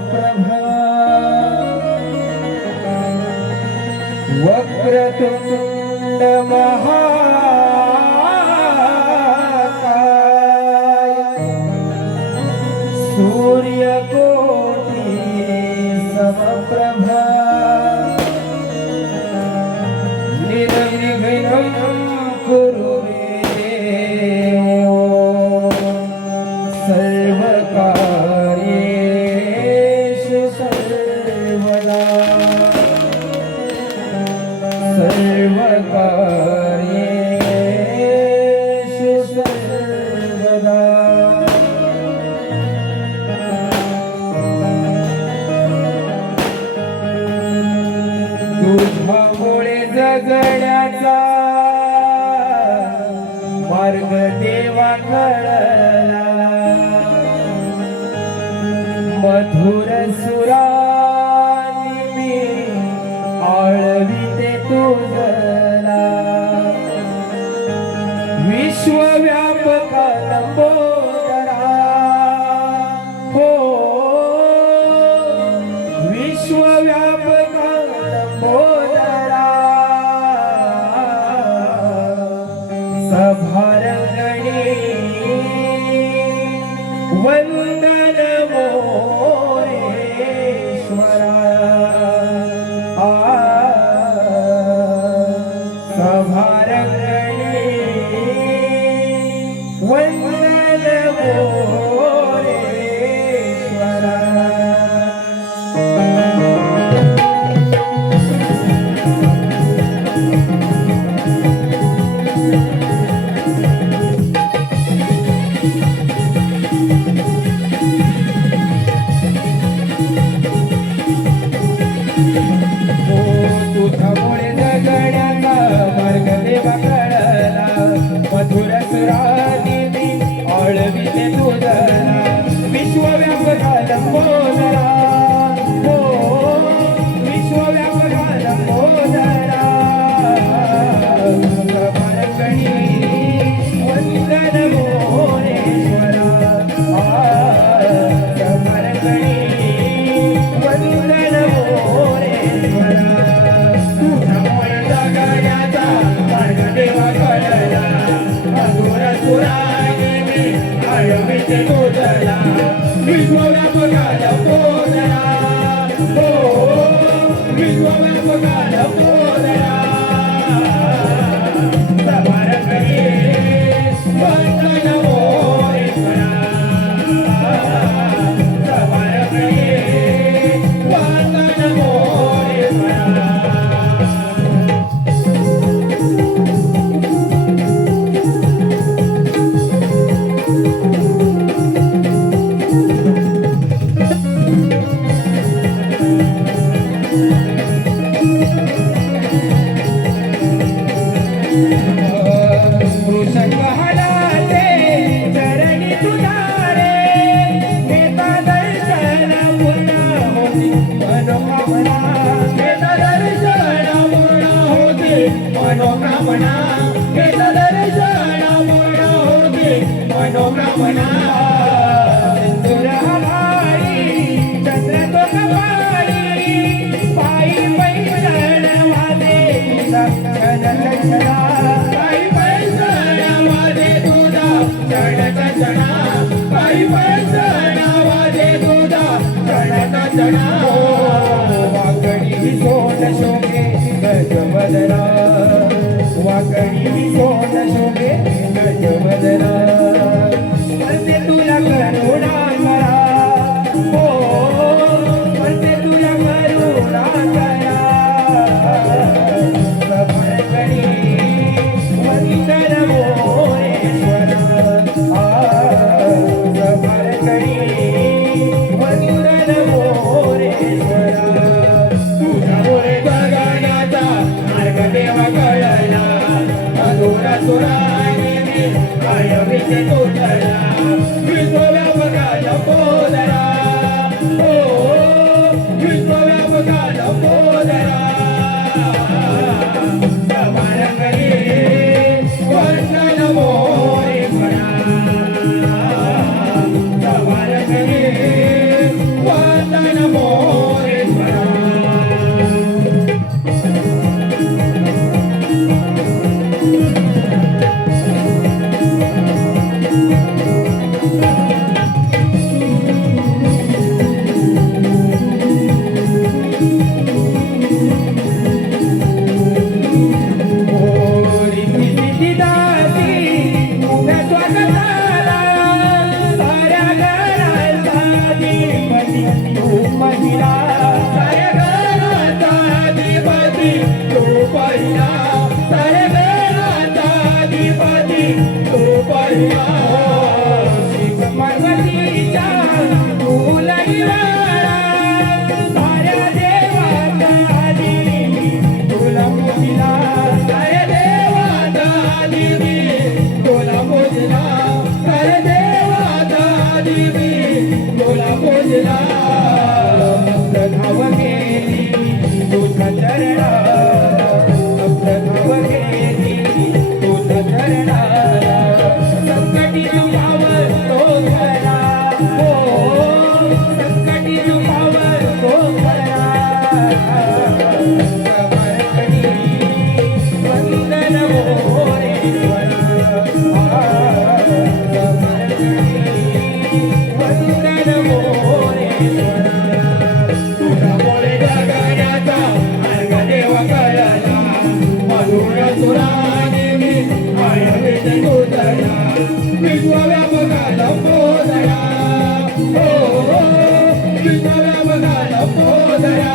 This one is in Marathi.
समप्रभा वक्रतुंड महाकाय सूर्यकोटि समप्रभा निर्विघ्नं कुरु मे सर्वकार्येषु सर्वदा सर्वकार्येषु सर्वदा तुझ्यामुळे जगण्याचा मार्ग देवा कळला मधुर सुरांनी मी आळविते तुझला विश्वव्यापक लंबोदरा हो विश्वव्यापक लंबोदरा सभारंगणी वंदन मोरेश्वरा सभारंगणी वंदन मोरेश्वरा तुझ्यामुळे जगण्याचा मार्ग देवा कळला मधुर सुरांनी मी आळविते तुझला विश्वव्यापक लंबोदरा हो विश्वव्यापक लंबोदरा सभारंगणी वंदन मोरेश्वरा सभारंगणी वंदन मोरेश्वरा तुझ्यामुळे जगण्याचा मार्ग देवा कळला मधुर सुरांनी मी आळविते तुझला विश्वव्यापक लंबोदरा हो विश्वव्यापक लंबोदरा सभारंगणी वंदन मोरेश्वरा सभारंगणी वंदन मोरेश्वरा कृष्णहलाते चरणी तुझारे घेता दर्शन पूर्ण होती मनोकामना घेता दर्शन पूर्ण होती मनोकामना घेता दर्शन पूर्ण होती मनोकामना सिंदूर हवाई चंद्र तो कपाळी पायी पैठण वादे तुझा क्षण क्षणा पायी पैठण वादे तुझा क्षण क्षणा पायी पैठण वादे तुझा क्षण क्षणा वाकडी सोन शोभे गजवदना वाकडी सोन शोभे गजवदना म्हणते तुला करुणा करा हो म्हणते तुला करुणा करा सभारंगणी वंदन मोरेश्वरा सभारंगणी वंदन मोरेश्वरा तुझ्यामुळे जगण्याचा मार्ग देवा मोहिला साऱ्या घराचा अधिपती तू पहिला साऱ्या घराचा अधिपती तू पहिला पार्वतीच्या तुलाही वारा साऱ्या देवाचा आधी तुला मोहिला साऱ्या देवाचा आधी तुला मोजला साऱ्या देवाचा आधी तुला मोजला भक्त धाव गेली तुझा चरणा भक्त धाव गेली तुझा चरणा संकटी तुझ्यावर तो खरा हो संकटी तुझ्यावर तो खरा समर्पणी वंदन मोरेश्वर वंदन मोरेश्वर तुझ्यामुळे जगण्याचा मार्ग देव कळला मधुर सुराने मी आयवित तुझया विश्वव्यापकाला पोदया हो विश्वव्यापकाला पोदया